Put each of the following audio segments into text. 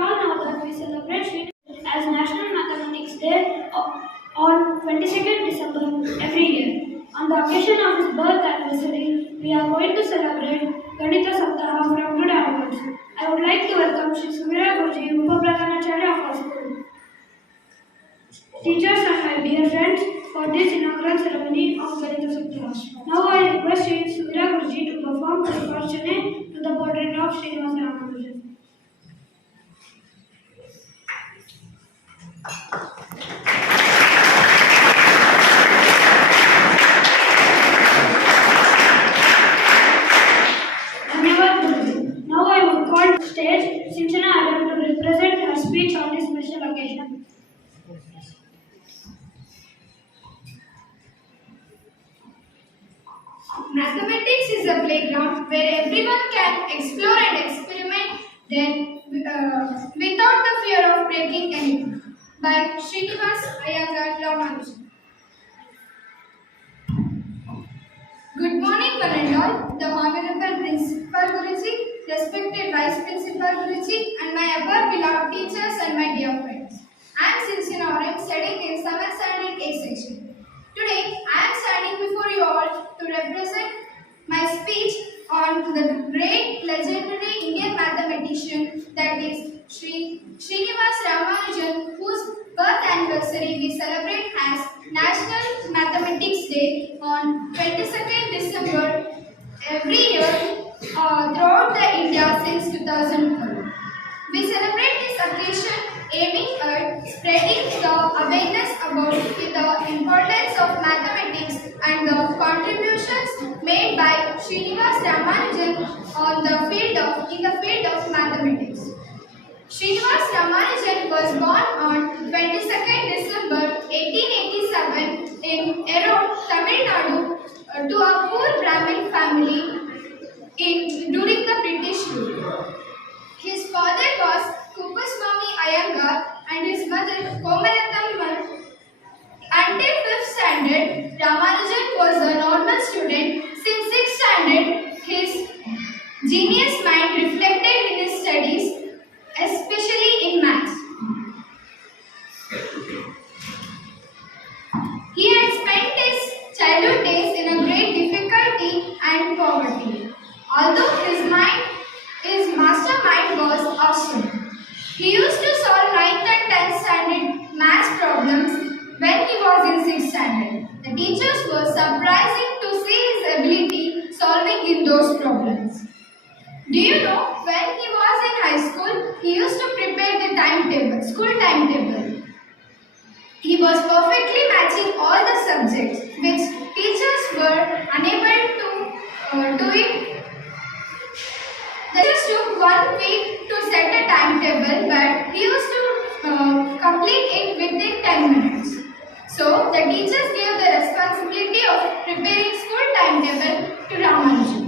all know that we celebrate Sri as National Mathematics Day on 22nd December every year. On the occasion of his birth anniversary, we are going to celebrate Ganit Saptaha from today onwards. I would like to welcome Shri Suvira Guruji, Upapradhanacharya of our school, teachers and my dear friends for this inaugural ceremony of Ganit Saptaha. Now I request Shri Suvira Guruji to perform the Prashane to the portrait of Srinivas Ramanujan. Now I would call to stage Sinchana Adam to represent her speech on this special occasion. Mathematics is a playground where everyone can explore and experiment without the fear of breaking anything. By Srinivas Ramanujan. Good morning, one and all. The Honorable Principal Guruji, respected Vice Principal Guruji, and my ever beloved teachers and my dear friends. I am Sinchana Adam, studying in 7th standard A section. Today, I am standing before you all to represent my speech on the great legendary Indian mathematician, that is Srinivas Ramanujan, whose birth anniversary we celebrate as National Mathematics Day on 22nd December every year throughout the India since 2012. We celebrate this occasion aiming at spreading the awareness about the importance of mathematics and the contributions made by Srinivas Ramanujan in the field of mathematics. Srinivas Ramanujan was born on 22nd December 1887 in Erode, Tamil Nadu, to a poor Brahmin family during the British rule. His father was Kuppaswamy Iyengar and his mother Komalatham. Until 5th standard, Ramanujan was a normal student. Since 6th standard, his genius mind reflected in his studies, especially in maths. He had spent his childhood days in a great difficulty and poverty. Although his mastermind was awesome. He used to solve 9th and 10th standard maths problems when he was in 6th standard. The teachers were surprising to see his ability solving in those problems. Do you know, when he was in high school, he used to prepare the school timetable. He was perfectly matching all the subjects which teachers were unable to do it. The teachers took 1 week to set a timetable, but he used to complete it within 10 minutes. So, the teachers gave the responsibility of preparing school timetable to Ramanujan.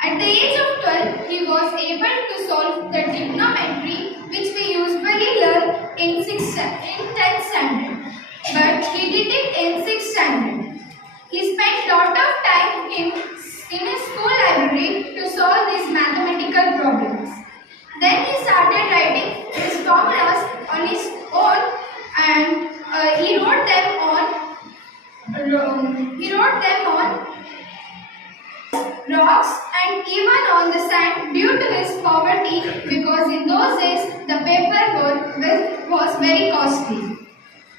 At the age of 12, he was able to solve the trigonometry which we usually learn in 10th standard. But he did it in 6th standard. He spent lot of time in his school library to solve these mathematical problems. Then he started writing his formulas on his own, and he wrote them on rocks and even on the sand due to his poverty, because in those days the paper was very costly.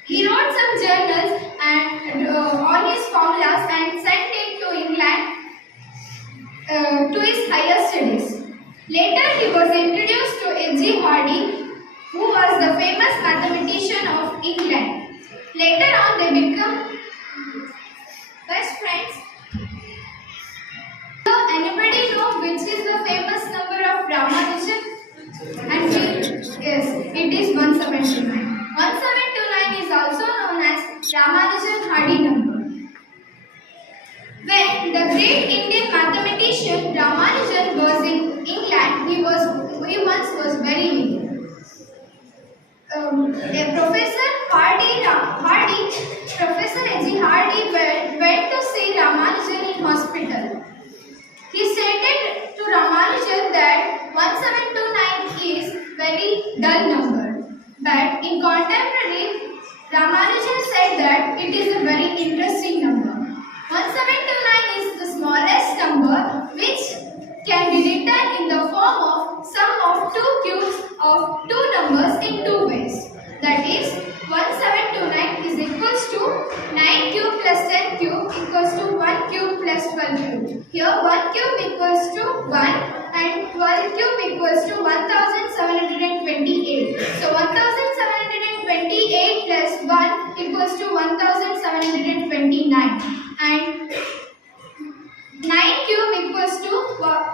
He wrote some journals on his formulas and sent it to England to his higher studies. Later he was introduced to H.G. Hardy, who was the famous mathematician of England. Later on they become best friends. So anybody know which is the famous number of Ramanujan? Yes, it is 179. 1729 is also known as Ramanujan-Hardy number. When the great Indian mathematician Ramanujan was in England, he once was very ill. Professor H.G. Hardy went to see Ramanujan in hospital. He stated to Ramanujan that 1729 is very dull equals to 1 and 12 cube equals to 1728. So 1728 plus 1 equals to 1729 and 9 cube equals to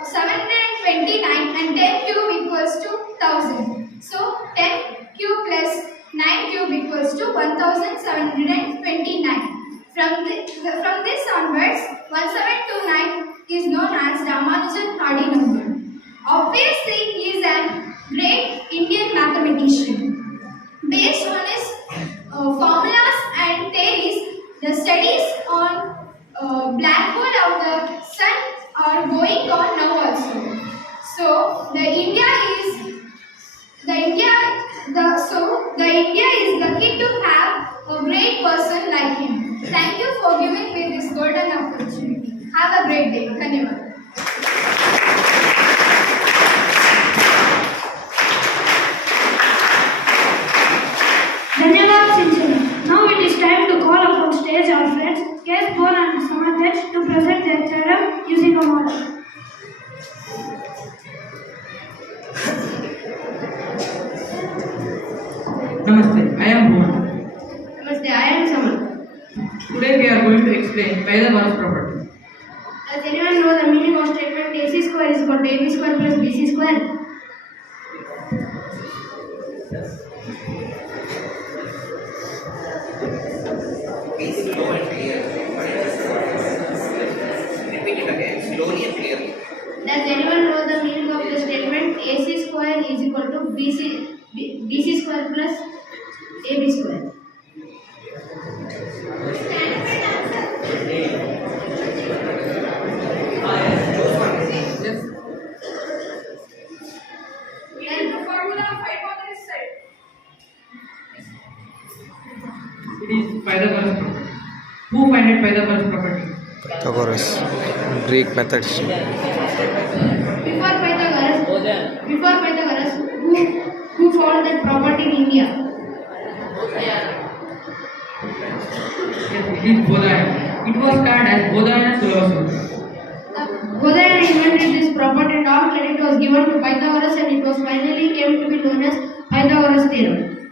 729 and 10 cube equals to 1000. So 10 cube plus 9 cube equals to 1729. From this onwards, 1729 is known as Ramanujan Hardy number. Obviously, he is a great Indian mathematician. Based on his formulas and theories, the studies on black hole of the sun are going on now also. So the India is lucky to have a great person like him. Thank you for giving me this golden opportunity. Have a great day. Dhanyavad. Dhanyavad Sincere. Now it is time to call upon stage our friends K. Paul and Samatech to present their theorem using a model. Namaste, I am Bhuvan. Namaste, I am Samat. Today we are going to explain Pythagoras property. Does anyone know the meaning of statement AC square is equal to AB square plus BC square? Be slow and clear. Repeat it again, slowly and clearly. Does anyone know the meaning of the statement AC square is equal to BC square plus AB square? Yes. Here is the formula of hypotenuse side. It is Pythagoras property. Who finded Pythagoras property? Pythagoras, Greek mathematician. Before Pythagoras, who found that property in India? Yes, it is Bodhayana. It was called as Bodhayana Sulabasura. Bodhayana invented this property and all credit was given to Pythagoras and it was finally came to be known as Pythagoras theorem.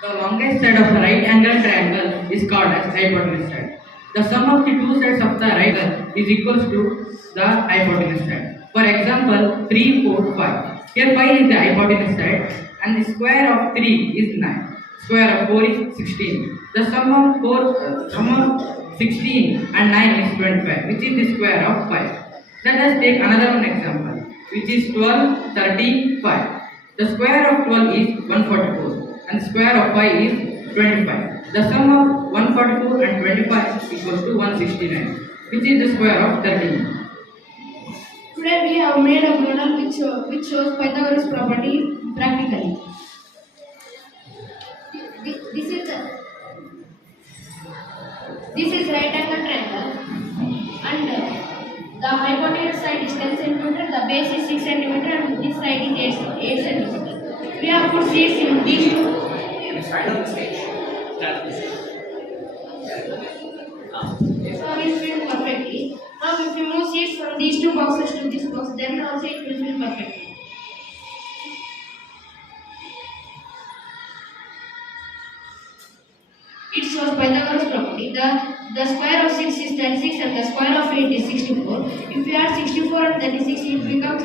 The longest side of the right angle triangle is called as hypotenuse side. The sum of the two sides of the right angle is equals to the hypotenuse side. For example, 3, 4, 5. Here 5 is the hypotenuse side and the square of 3 is 9. Square of 4 is 16. The sum of 16 and 9 is 25, which is the square of 5. Let us take another one example, which is 12, 35. The square of 12 is 144 and the square of 5 is 25. The sum of 144 and 25 equals to 169, which is the square of 13. Today we have made a model which shows Pythagoras property practically. This is right angle triangle and the hypotenuse side is 10 cm, the base is 6 cm and this side is 8 cm. We have put seeds in these two. Start on the stage. So it will perfectly. Now if you move seeds from these two boxes to this box, then also it will fill perfectly. It shows Pythagoras property. The square of 6 is 36 and the square of 8 is 64. If you add 64 and 36, it becomes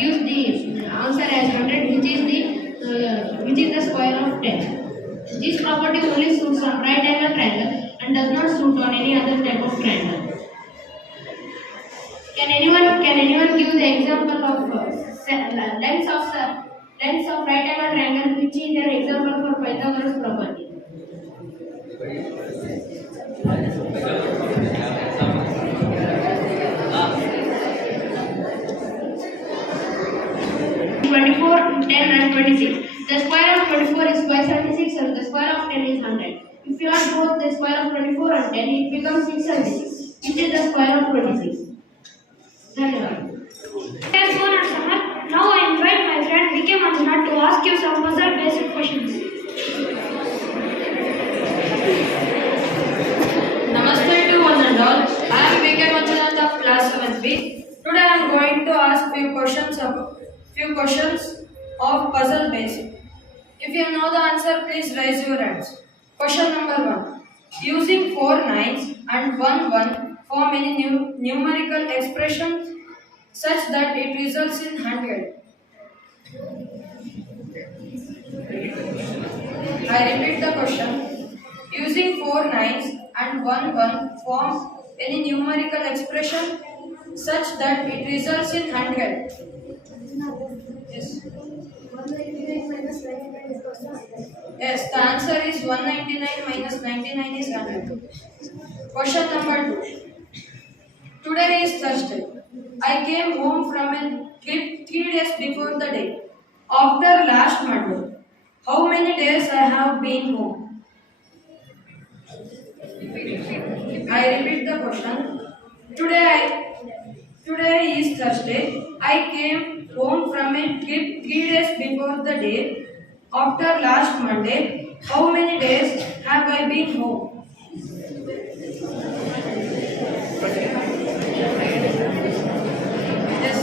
gives the answer as 100, which is the square of 10. This property only suits on right angle triangle and does not suit on any other type of triangle. Can anyone give the example of length of right angle triangle, which is an example for Pythagoras property? Twenty-four, 10 and 26. The square of 24 is 576 and the square of 10 is 100. If you add both the square of 24 and 10, it becomes 676, which is the square of 26. Dhanyavad. Now I invite my friend V.K. Manjunath to ask you some puzzle basic questions. Namaste to one and all. I am V.K. Manjunath of class 7th. Manvi. Today I am going to ask few questions of puzzle based. If you know the answer, please raise your hands. Question number 1. Using 4 nines and 1 1 form any numerical expression such that it results in 100. I repeat the question. Using 4 nines and 1 1 form any numerical expression such that it results in 100. Yes. Yes, the answer is 199 minus 99 is 100. Question number 2. Today is Thursday. I came home from a trip 3 days before the day. After last Monday. How many days I have been home? I repeat the question. Today is Thursday. I came home from a trip 3 days before the day. After last Monday, how many days have I been home? Yes.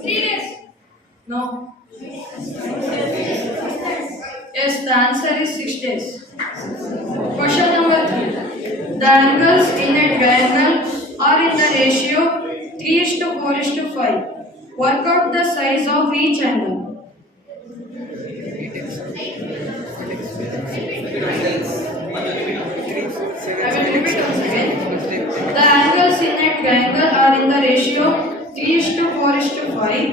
3 days. No. Yes, the answer is 6 days. Question number 3. The angles in a triangle are in the ratio 3:4:5. Work out the size of each angle. I will repeat once again. The angles in a triangle are in the ratio 3:4:5.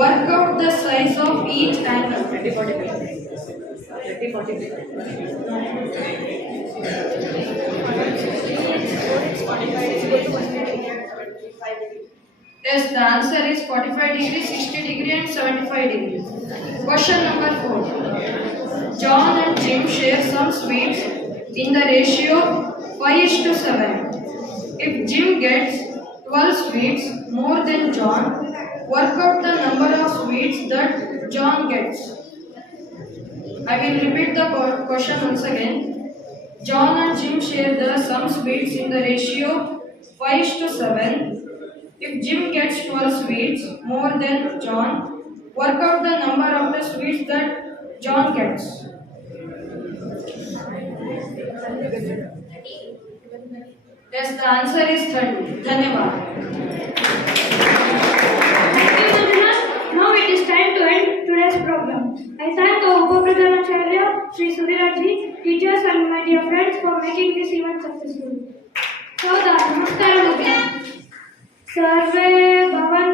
Work out the size of each angle. Yes, the answer is 45 degrees, 60 degree and 75 degrees. Question number 4. John and Jim share some sweets in the ratio 5:7. If Jim gets 12 sweets more than John, work out the number of sweets that John gets. I will repeat the question once again. John and Jim share the some sweets in the ratio 5:7. If Jim gets 12 sweets more than John, work out the number of the sweets that John gets. Yes, the answer is 30. Dhanyavad. Thank you, Manjula. Now it is time to end today's program. I thank our Upa-Pradhanacharya, Sri Sudhiraji, teachers and my dear friends for making this event successful. So, Namaskaram again. Sarve Bhavan